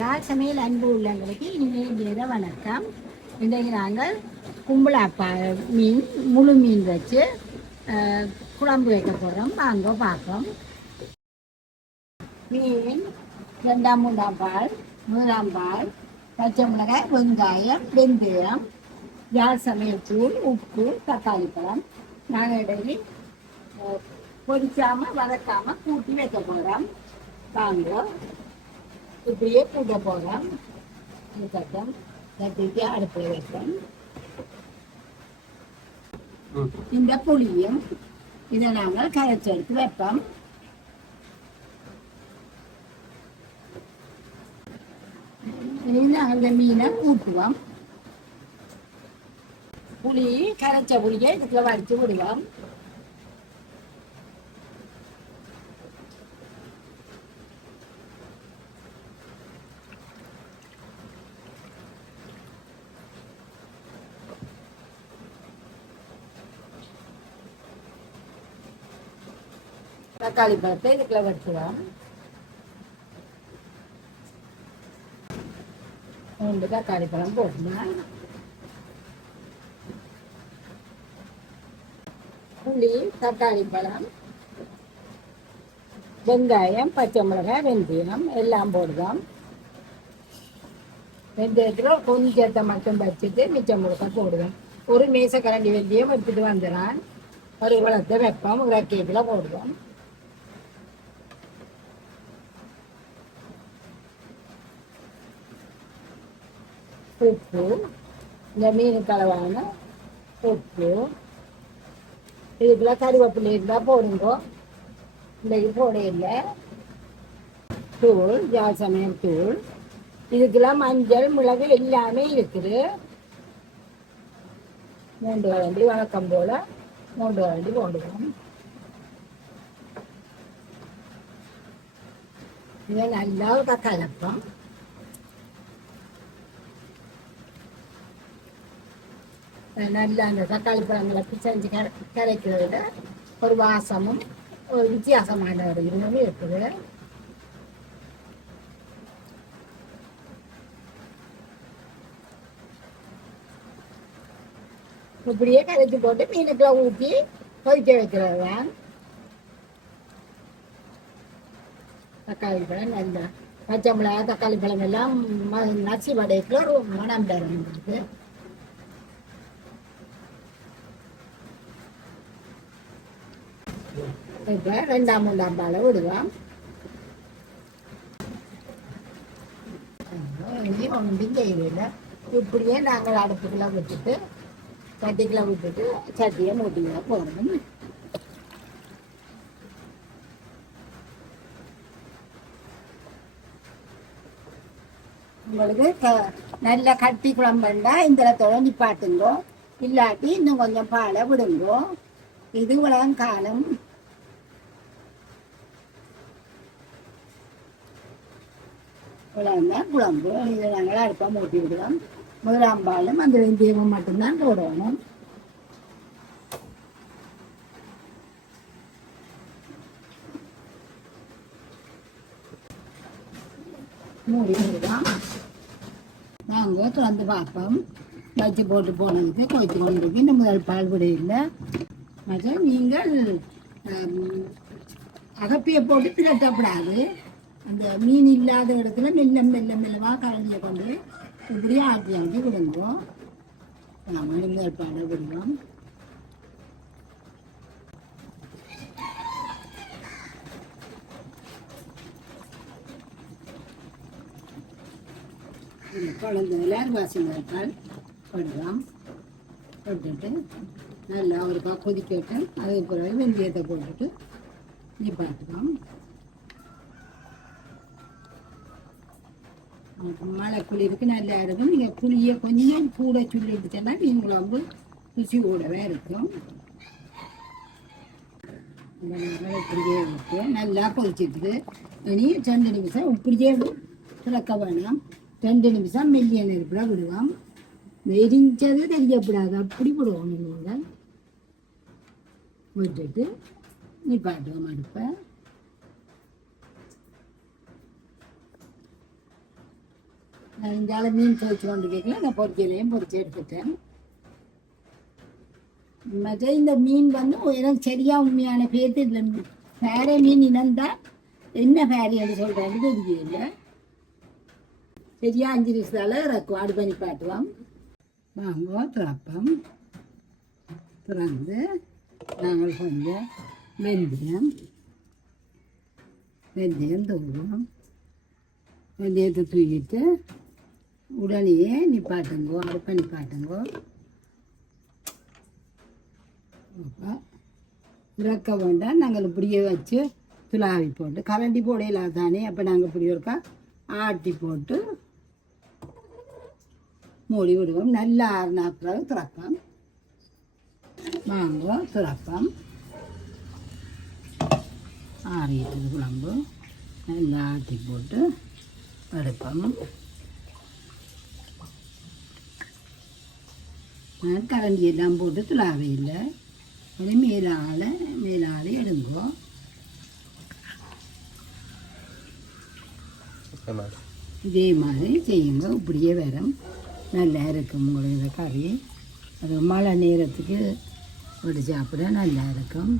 சமையல் அன்பு உள்ளவங்களுக்கு இனிமேல் வணக்கம். இன்றைக்கு நாங்கள் கும்பலாப்பா மீன் முழு மீன் வச்சு குழம்பு வைக்க போகிறோம். வாங்க பார்ப்போம். மீன் 2ஆம் 3ஆம் பால், 1ஆம் பால், பச்சை மிளகாய், வெங்காயம், வெந்தயம், யாழ் சமையல் தூள், உப்பு, தக்காளி பழம். நாங்கள் இடையில பொரிச்சாமல் வதக்காமல் கூட்டி வைக்க போகிறோம். வாங்க இப்படியே கூட்ட போகிறோம். சட்டம் தட்டிட்டு அடுப்பில் வைப்போம். இந்த புளியும் இதை நாங்கள் கரைச்சி எடுத்து வைப்போம். நாங்கள் இந்த மீனை ஊட்டுவோம். புளி கரைச்ச புளியை இதுக்குள்ள வடித்து விடுவோம். தக்காளி பழத்தை இதுக்குள்ள வச்சுக்கலாம். 2 தக்காளி பழம் போட்டுலாம். புளி, தக்காளி பழம், வெங்காயம், பச்சை மிளகாய், வெந்தயம் எல்லாம் போடுவோம். வெந்தயத்தில் கொஞ்சத்தை மட்டும் வச்சுட்டு மிச்சம் முழுக்க போடுவேன். ஒரு மேச கரண்டி வெந்தயம் எடுத்துட்டு வந்துடுறான். ஒரு வளத்தை வைப்போம். ஒரு கேக்கில் போடுவோம். உப்பு, இந்த மீன் கலவான உப்பு, இதுக்கெல்லாம் கருவேப்பிலை இருந்தால் போடுங்க. இன்றைக்கு போட இல்லை. தூள், யாழ் சமையல் தூள், இதுக்கெல்லாம் மஞ்சள், மிளகு எல்லாமே இருக்குது. 3 கரண்டி வழக்கம் போல 3 கரண்டி போடுவோம். இதை நல்லா கலப்போம். நல்லா அந்த தக்காளி பழங்களை பிசைஞ்சு கரைக்கிறத ஒரு வாசமும் ஒரு வித்தியாசமான ஒரு இதுவும் இருக்குது. இப்படியே கரைச்சி போட்டு மீனுக்குள்ள ஊற்றி கொதிக்க வைக்கிறது தான். தக்காளி பழம் நல்லா பச்சை மிளகாய் தக்காளி பழம் எல்லாம் நசி வடைக்குள்ள ஒரு மனம் தரும். இப்போ 2ஆம் 3ஆம் பாலை விடுவோம். ஒன்றும் செய்யல. இப்படியே நாங்கள் அடுப்புக்குள்ள விட்டுட்டு சட்டிக்குள்ள விட்டுட்டு சட்டியை மூட்டிங்க போடணும். உங்களுக்கு நல்ல கட்டி குழம்புண்டா இந்த தொடங்கி பாட்டுங்கோ. இல்லாட்டி இன்னும் கொஞ்சம் பாலை விடுங்கோ. இது உலகம் காலம். உலகம்தான் குழம்பு. இதை நாங்கள் அடுப்பாக மூட்டி விடுவோம். 1ஆம் பாலும் அந்த வெந்தயமும் மட்டும்தான் போடணும். மூடி விடுவோம். நாங்கள் திறந்து பார்ப்போம். வச்சு போட்டு போனதுக்கு கொதித்து கொண்டிருக்கு. இந்த முதல் பால் விட இல்லை. மற்ற நீங்கள் அகப்பியை போட்டு திரட்டப்படாது. அந்த மீன் இல்லாத இடத்துல மெல்லமாக கரண்டியை கொண்டு இப்படியே ஆட்டி விடுவோம். நாம் முதல் பாலை விடுவோம். குழந்தைல வாசிங்கள் பால் போடலாம். போட்டுட்டு நல்லா ஒருக்கா கொதிக்கட்டு. அதுக்கு பிறகு வெந்தயத்தை போட்டுட்டு நிப்பாட்டுவோம். மழை குளிருக்கு நல்லா இருக்கும். நீங்கள் புளியை கொஞ்சம் கூட சொல்லிட்டுச்சுன்னா மீன் குழம்பு ருசி கூடவே இருக்கும். மழை புளியே விட்டு நல்லா கொதிச்சிட்டு இனி 2 நிமிஷம் இப்படியே திறக்க வேணாம். 2 நிமிஷம் மெல்லிய நெருப்பில் விடுவோம். எரிஞ்சது தெரியப்படாது. அப்படி விடுவோம். நீங்கள் விட்டுட்டு நிப்பாட்டுவோம் அடுப்பை. இந்தால மீன் பொரிச்சு கொண்டு கேட்கல நான் பொரிக்கலையும் பொரிச்சு எடுத்துட்டேன். மற்ற இந்த மீன் வந்து எனக்கு சரியா உண்மையான பேர் தெரியல. ஃபேரே மீன் இனம்தான் என்ன ஃபேரி என்று சொல்கிறாங்க தெரியல. சரியா 5 நிமிஷத்தால் இறக்கும். ஆடு பண்ணி காட்டுவோம். வாங்க திறப்பம். திறந்து நாங்கள் கொஞ்சம் வெந்தயம் தூவுவோம். வெந்தயத்தை தூக்கிட்டு உடனே நிப்பாட்டுங்கோ, அடுப்பை நிப்பாட்டுங்கோ. இறக்க வேண்டாம். நாங்கள் இப்படியே வச்சு துளாவி போட்டு கரண்டி போடையில தானே. அப்போ நாங்கள் இப்படி ஒருக்கா ஆட்டி போட்டு மூடி விடுவோம். நல்லா ஆறுனா பிறகு திறப்போம். வாங்க திறப்போம். ஆறிட்டு குழம்பு நல்லா ஆட்டி போட்டு எடுப்போம். நான் கரண்டி எல்லாம் போட்டு துளாவே இல்லை. அப்படியே மேலால் எடுங்கோ. இதே மாதிரி செய்யுங்க. இப்படியே வரும். நல்லா இருக்கும் உங்களுக்கு கறி. அது மழை நேரத்துக்கு வடி சாப்பிட நல்லா இருக்கும்.